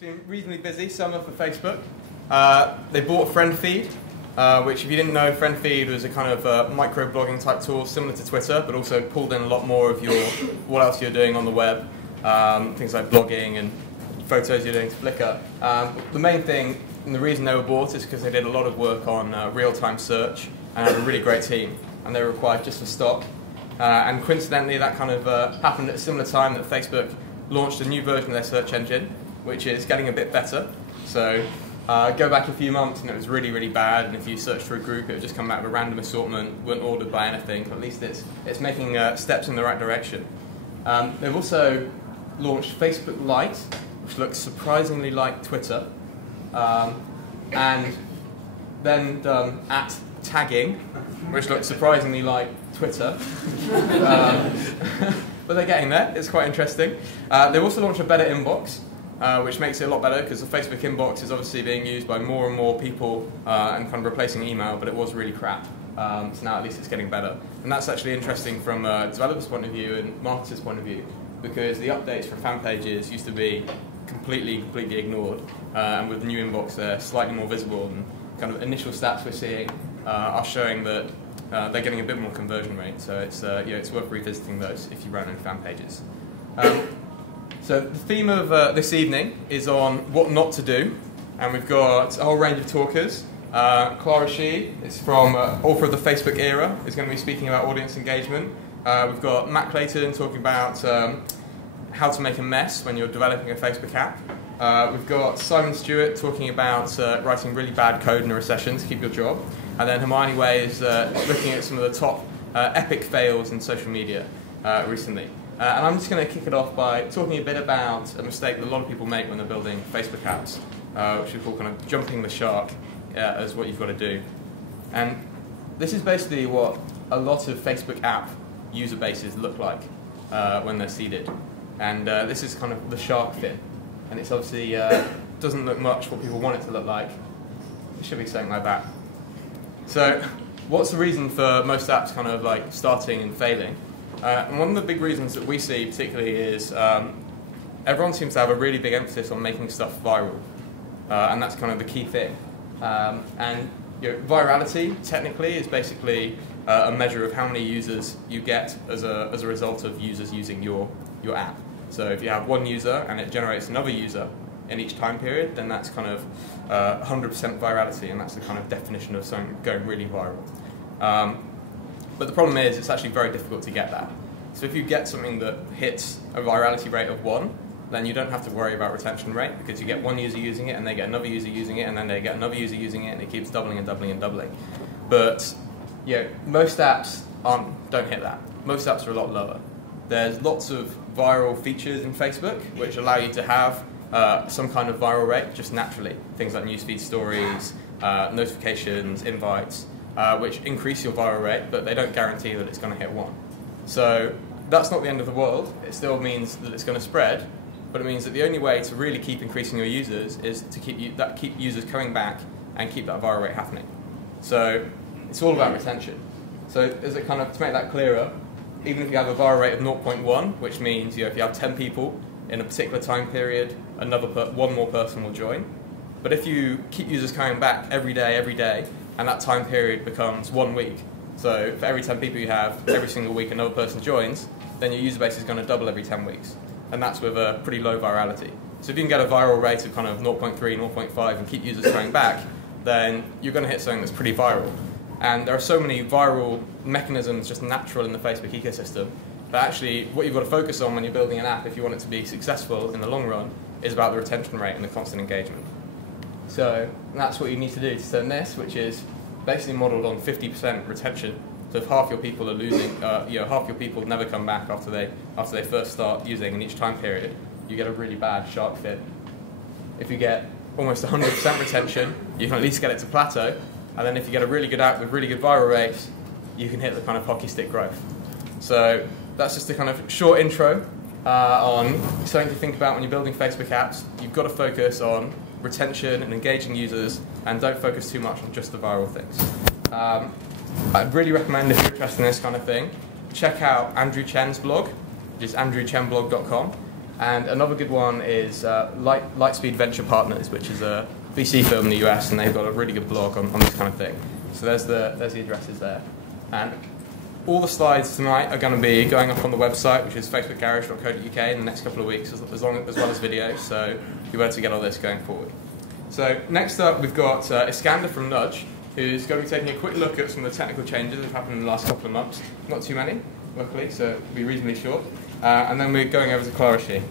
It's been reasonably busy summer for Facebook. They bought FriendFeed, which, if you didn't know, FriendFeed was a kind of micro-blogging type tool similar to Twitter, but also pulled in a lot more of your what else you're doing on the web, things like blogging and photos you're doing to Flickr. The main thing, and the reason they were bought, is because they did a lot of work on real-time search and had a really great team, and they were required just for stock. And coincidentally, that kind of happened at a similar time that Facebook launched a new version of their search engine, which is getting a bit better. So go back a few months and it was really, really bad, and if you searched for a group it would just come out of a random assortment, weren't ordered by anything. At least it's making steps in the right direction. They've also launched Facebook Lite, which looks surprisingly like Twitter, and then done @tagging, which looks surprisingly like Twitter. But they're getting there, it's quite interesting. They've also launched a better inbox, which makes it a lot better, because the Facebook inbox is obviously being used by more and more people and kind of replacing email, but it was really crap. So now at least it's getting better. And that's actually interesting from a developer's point of view and marketer's point of view, because the updates for fan pages used to be completely ignored. And with the new inbox they're slightly more visible, and kind of initial stats we're seeing are showing that they're getting a bit more conversion rate. So it's worth revisiting those if you run any fan pages. So the theme of this evening is on what not to do, and we've got a whole range of talkers. Clara Shih is from author of the Facebook Era, is going to be speaking about audience engagement. We've got Matt Clayton talking about how to make a mess when you're developing a Facebook app. We've got Simon Stewart talking about writing really bad code in a recession to keep your job. And then Hermione Way is looking at some of the top epic fails in social media recently. And I'm just going to kick it off by talking a bit about a mistake that a lot of people make when they're building Facebook apps, which we call kind of jumping the shark as what you've got to do. And this is basically what a lot of Facebook app user bases look like when they're seeded. And this is kind of the shark fin. And it's obviously doesn't look much what people want it to look like. It should be something like that. So what's the reason for most apps kind of like starting and failing? And one of the big reasons that we see particularly is everyone seems to have a really big emphasis on making stuff viral. And that's kind of the key thing. And virality, technically, is basically a measure of how many users you get as a result of users using your app. So if you have one user and it generates another user in each time period, then that's kind of 100% virality, and that's the kind of definition of something going really viral. But the problem is it's actually very difficult to get that. So if you get something that hits a virality rate of 1, then you don't have to worry about retention rate, because you get one user using it and they get another user using it and then they get another user using it, and it keeps doubling and doubling and doubling. But most apps don't hit that. Most apps are a lot lower. There's lots of viral features in Facebook which allow you to have some kind of viral rate just naturally. Things like newsfeed stories, notifications, invites, which increase your viral rate, but they don't guarantee that it's going to hit 1. So that's not the end of the world. It still means that it's going to spread, but it means that the only way to really keep increasing your users is to keep users coming back and keep that viral rate happening. So it's all about retention. So as it kind of, to make that clearer, even if you have a viral rate of 0.1, which means if you have 10 people in a particular time period, one more person will join. But if you keep users coming back every day, and that time period becomes 1 week, so for every 10 people you have, every single week another person joins, then your user base is going to double every 10 weeks. And that's with a pretty low virality. So if you can get a viral rate of kind of 0.3, 0.5 and keep users coming back, then you're going to hit something that's pretty viral. And there are so many viral mechanisms just natural in the Facebook ecosystem, but actually what you've got to focus on when you're building an app, if you want it to be successful in the long run, is about the retention rate and the constant engagement. So that's what you need to do to turn this, which is basically modeled on 50% retention. So if half your people are losing, half your people never come back after they first start using in each time period, you get a really bad shark fin. If you get almost 100% retention, you can at least get it to plateau. And then if you get a really good app with really good viral rates, you can hit the kind of hockey stick growth. So that's just a kind of short intro on something to think about when you're building Facebook apps. You've got to focus on retention and engaging users, and don't focus too much on just the viral things. I'd really recommend, if you're interested in this kind of thing, check out Andrew Chen's blog, which is andrewchenblog.com. And another good one is Lightspeed Venture Partners, which is a VC firm in the US, and they've got a really good blog on this kind of thing. So there's the addresses there. And all the slides tonight are going to be going up on the website, which is facebookgarage.co.uk, in the next couple of weeks, as well as videos, so you'll be able to get all this going forward. So next up, we've got Iskander from Nudge, who's going to be taking a quick look at some of the technical changes that have happened in the last couple of months. Not too many, luckily, so it'll be reasonably short. And then we're going over to Clarishi.